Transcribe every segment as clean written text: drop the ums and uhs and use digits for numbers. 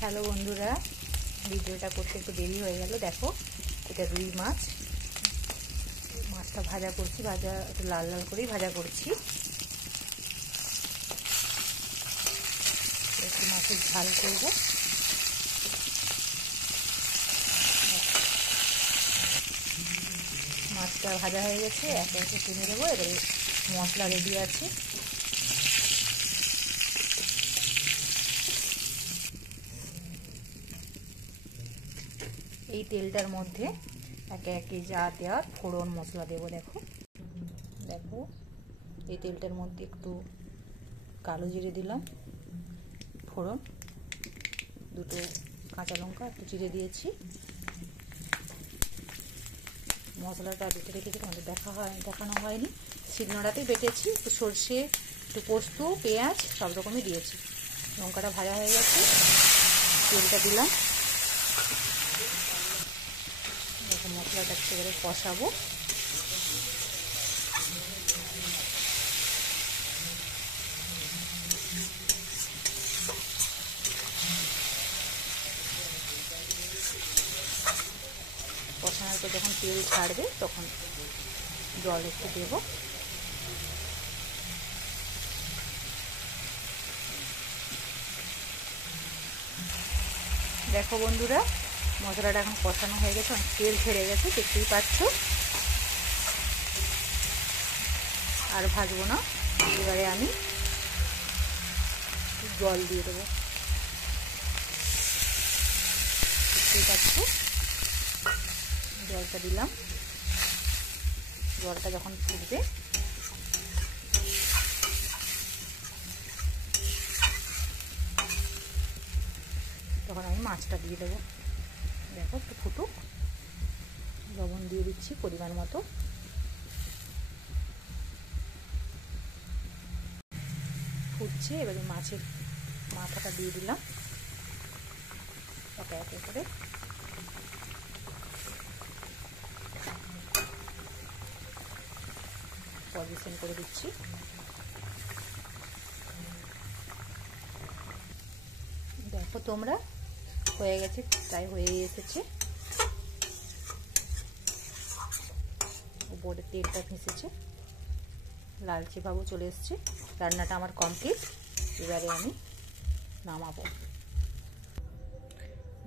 Hello বন্ধুরা, ভিডিওটা করতে একটু দেরি হয়ে গেল। দেখো, এটা রুই মাছ। মাছটা ভাজা করছি, একটু লাল লাল করেই ভাজা করছি। একটু মাছের ঝাল করব। মাছটা ভাজা হয়ে গেছে, একে একে তুলে দেবো। এবারে মশলা রেডি আছে। এই তেলটার মধ্যে একে একে যা দেওয়ার ফোড়ন মশলা দেবো। দেখো এই তেলটার মধ্যে একটু কালো জিরে দিলাম, ফোড়ন, দুটো কাঁচা লঙ্কা একটু চিড়ে দিয়েছি। মশলাটা বেটে রেখেছি, তোমাদের দেখানো হয়নি। শিলনোড়াতেই বেটেছি। একটু সর্ষে, একটু পোস্ত, পেঁয়াজ সব রকমই দিয়েছি। লঙ্কাটা ভাজা হয়ে গেছে, তেলটা দিলাম। এরকম মশলাটা একেবারে কষাবো। কষানোর পর যখন তেল ছাড়বে তখন জল একটু দেব। দেখো বন্ধুরা, মশলাটা এখন কষানো হয়ে গেছে, অনেক তেল ছেড়ে গেছে, দেখতেই পাচ্ছ। আর ভাজবো না। এবারে আমি জল দিয়ে দেবো। দেখতেই পাচ্ছ, জলটা দিলাম। জলটা যখন ফুটবে তখন আমি মাছটা দিয়ে দেবো। দেখো একটু ফুটুক, লবণ দিয়ে দিচ্ছি পরিমাণ মতো। ফুটছে, এবারে মাছের মাথাটা দিয়ে দিলাম একে একে করে। পজিশন করে দিচ্ছি। দেখো তোমরা, হয়ে গেছে, প্রায় হয়ে এসেছে। উপরে তেলটা ভেসেছে, লালচে ভাবও চলে এসছে। রান্নাটা আমার কমপ্লিট। এবারে আমি নামাবো।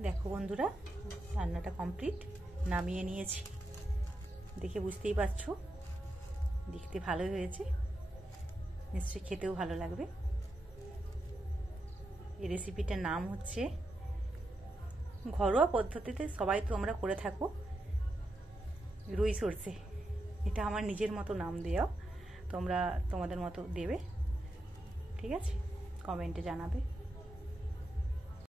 দেখো বন্ধুরা, রান্নাটা কমপ্লিট, নামিয়ে নিয়েছি। দেখে বুঝতেই পারছো, দেখতে ভালোই হয়েছে, নিশ্চয়ই খেতেও ভালো লাগবে। এই রেসিপিটার নাম হচ্ছে, ঘরোয়া পদ্ধতিতে সবাই তো আমরা করে থাকো, রুই সর্ষে। এটা আমার নিজের মতো নাম দেওয়া, তোমরা তোমাদের মতো দেবে। ঠিক আছে, কমেন্টে জানাবে।